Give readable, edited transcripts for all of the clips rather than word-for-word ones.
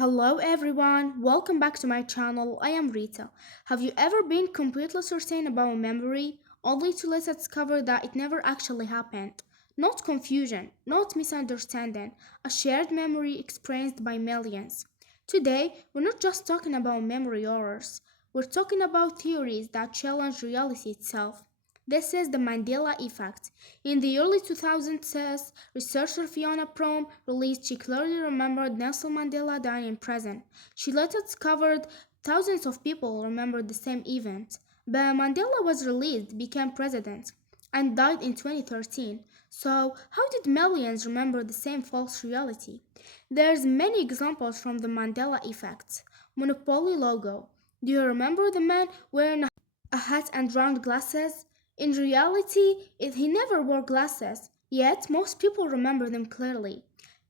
Hello everyone, welcome back to my channel. I am Rita. Have you ever been completely certain about a memory, only to later discover that it never actually happened? Not confusion, not misunderstanding, a shared memory experienced by millions. Today, we're not just talking about memory errors, we're talking about theories that challenge reality itself. This is the Mandela Effect. In the early 2000s, researcher Fiona Prom released She clearly remembered Nelson Mandela dying in prison. She later discovered thousands of people remembered the same event. But Mandela was released, became president, and died in 2013. So, how did millions remember the same false reality? There's many examples from the Mandela Effect. Monopoly logo. Do you remember the man wearing a hat and round glasses? In reality, he never wore glasses, yet most people remember them clearly.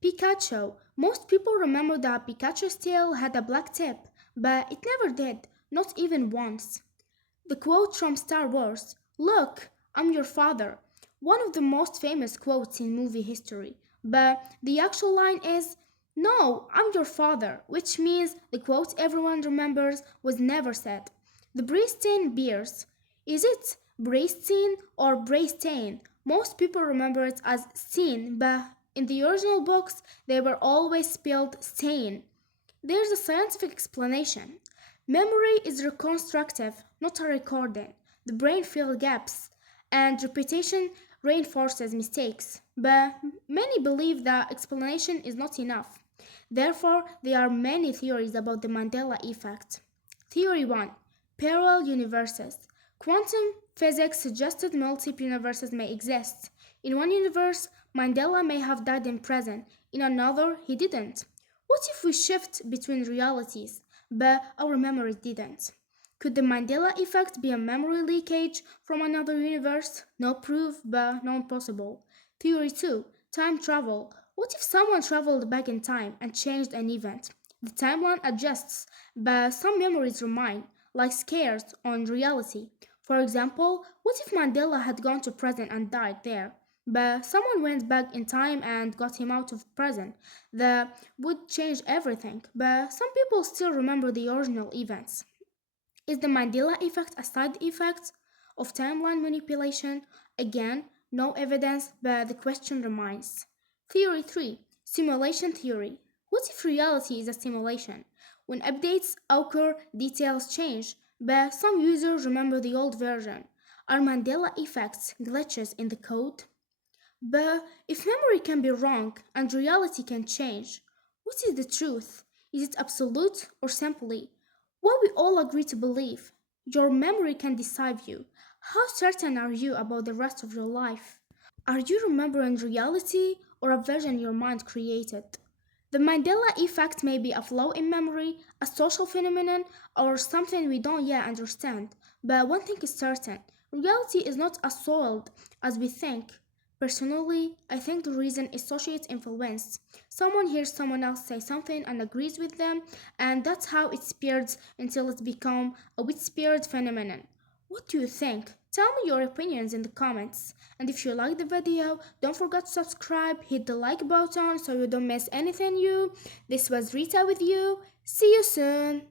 Pikachu. Most people remember that Pikachu's tail had a black tip, but it never did, not even once. The quote from Star Wars, "Look, I'm your father," one of the most famous quotes in movie history. But the actual line is, "No, I'm your father," which means the quote everyone remembers was never said. The Brestein beers. Is it Brestein or Brestein? Most people remember it as Steen, but in the original books they were always spelled Stain. There's a scientific explanation. Memory is reconstructive, not a recording. The brain fills gaps, and repetition reinforces mistakes. But many believe that explanation is not enough. Therefore, there are many theories about the Mandela effect. Theory 1: Parallel universes. Quantum physics suggested multiple universes may exist. In one universe, Mandela may have died in prison, in another, he didn't. What if we shift between realities, but our memories didn't? Could the Mandela effect be a memory leakage from another universe? No proof, but not impossible. Theory 2: Time travel. What if someone traveled back in time and changed an event? The timeline adjusts, but some memories remain, like scares on reality. For example, what if Mandela had gone to prison and died there? But someone went back in time and got him out of prison. That would change everything, but some people still remember the original events. Is the Mandela effect a side effect of timeline manipulation? Again, no evidence, but the question remains. Theory 3: Simulation theory. What if reality is a simulation? When updates occur, details change, but some users remember the old version. Are Mandela effects glitches in the code? But if memory can be wrong and reality can change, what is the truth? Is it absolute or simply what we all agree to believe? Your memory can deceive you. How certain are you about the rest of your life? Are you remembering reality or a version your mind created? The Mandela effect may be a flaw in memory, a social phenomenon, or something we don't yet understand. But one thing is certain: reality is not as solid as we think. Personally, I think the reason is social influence. Someone hears someone else say something and agrees with them, and that's how it spreads until it becomes a widespread phenomenon. What do you think? Tell me your opinions in the comments. And if you like the video, don't forget to subscribe, hit the like button so you don't miss anything new. This was Rita with you. See you soon.